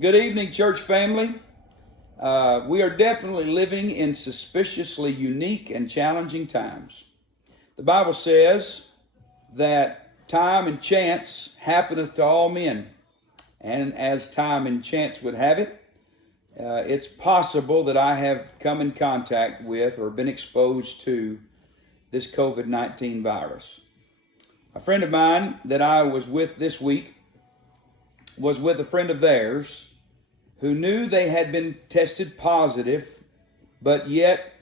Good evening, church family. We are definitely living in suspiciously unique and challenging times. The Bible says that time and chance happeneth to all men. And as time and chance would have it, it's possible that I have come in contact with or been exposed to this COVID-19 virus. A friend of mine that I was with this week was with a friend of theirs who knew they had been tested positive, but yet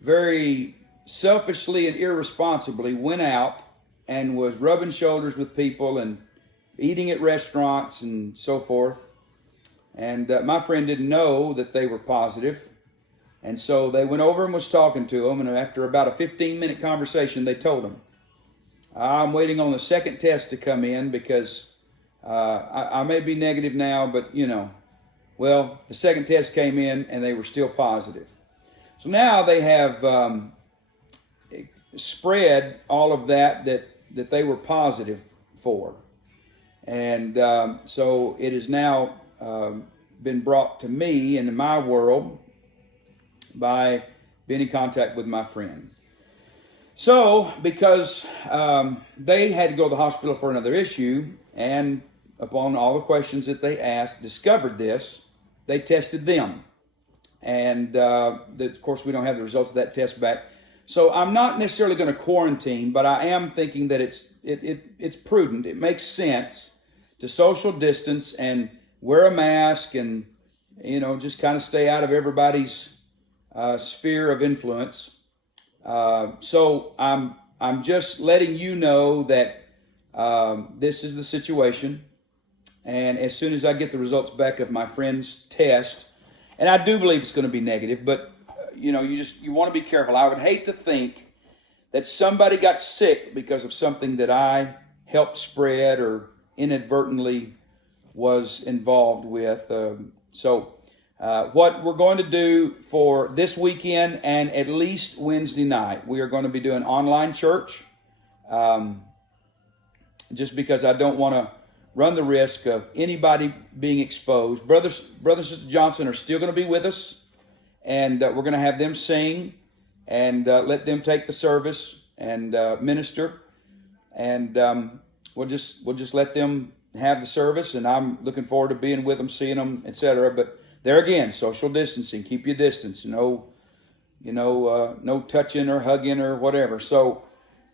very selfishly and irresponsibly went out and was rubbing shoulders with people and eating at restaurants and so forth. And my friend didn't know that they were positive. And so they went over and was talking to them. And after about a 15-minute conversation, they told him, I'm waiting on the second test to come in because I may be negative now, but well, the second test came in and they were still positive. So now they have spread all of that they were positive for. And so it has now been brought to me and in my world by being in contact with my friend. So because they had to go to the hospital for another issue, and upon all the questions that they asked, discovered this, they tested them. And of course, we don't have the results of that test back. So I'm not necessarily going to quarantine, but I am thinking that it's prudent. It makes sense to social distance and wear a mask and, just kind of stay out of everybody's sphere of influence. So I'm just letting you know that this is the situation. And as soon as I get the results back of my friend's test, and I do believe it's going to be negative, but you want to be careful. I would hate to think that somebody got sick because of something that I helped spread or inadvertently was involved with. So what we're going to do for this weekend and at least Wednesday night, we are going to be doing online church, just because I don't want to run the risk of anybody being exposed. Brother and Sister Johnson are still going to be with us, and we're going to have them sing and let them take the service and minister, and we'll just let them have the service. And I'm looking forward to being with them, seeing them, etc. But there again, social distancing, keep your distance. No touching or hugging or whatever. So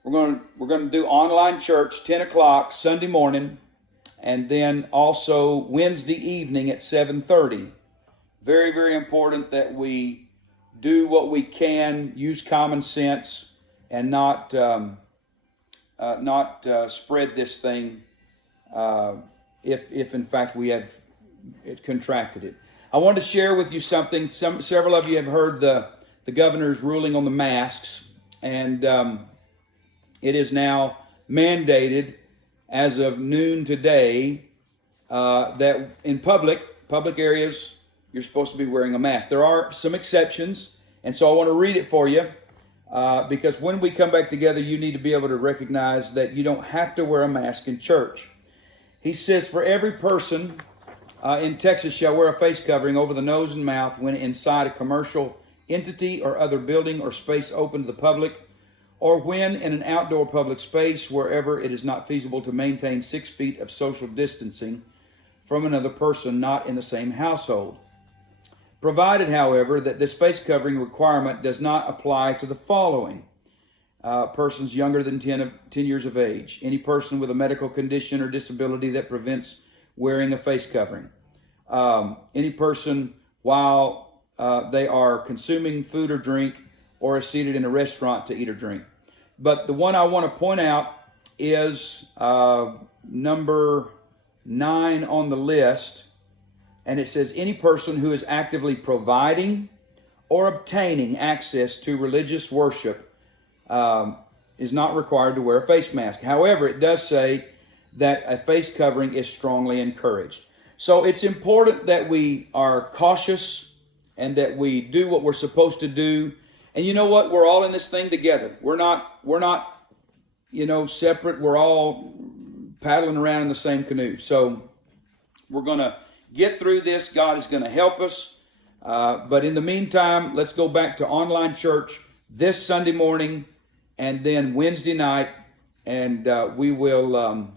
we're going to do online church 10 o'clock Sunday morning. And then also Wednesday evening at 7:30. Very, very important that we do what we can, use common sense, and not spread this thing if in fact we have contracted it. I want to share with you something. Several of you have heard the governor's ruling on the masks, and it is now mandated as of noon today, that in public areas, you're supposed to be wearing a mask. There are some exceptions, and so I want to read it for you, because when we come back together, you need to be able to recognize that you don't have to wear a mask in church. He says, for every person in Texas shall wear a face covering over the nose and mouth when inside a commercial entity or other building or space open to the public, or when in an outdoor public space wherever it is not feasible to maintain 6 feet of social distancing from another person not in the same household. Provided, however, that this face covering requirement does not apply to the following: persons younger than 10 years of age, any person with a medical condition or disability that prevents wearing a face covering, any person while they are consuming food or drink or are seated in a restaurant to eat or drink. But the one I want to point out is number 9 on the list, and it says any person who is actively providing or obtaining access to religious worship is not required to wear a face mask. However, it does say that a face covering is strongly encouraged. So it's important that we are cautious and that we do what we're supposed to do. And you know what? We're all in this thing together. We're not, separate. We're all paddling around in the same canoe. So we're going to get through this. God is going to help us. But in the meantime, let's go back to online church this Sunday morning and then Wednesday night. And we will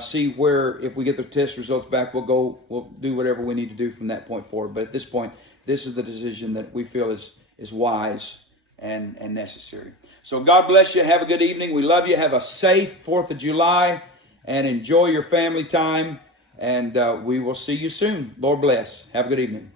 see where, if we get the test results back, we'll do whatever we need to do from that point forward. But at this point, this is the decision that we feel is wise and necessary. So God bless you. Have a good evening. We love you. Have a safe 4th of July and enjoy your family time. And we will see you soon. Lord bless. Have a good evening.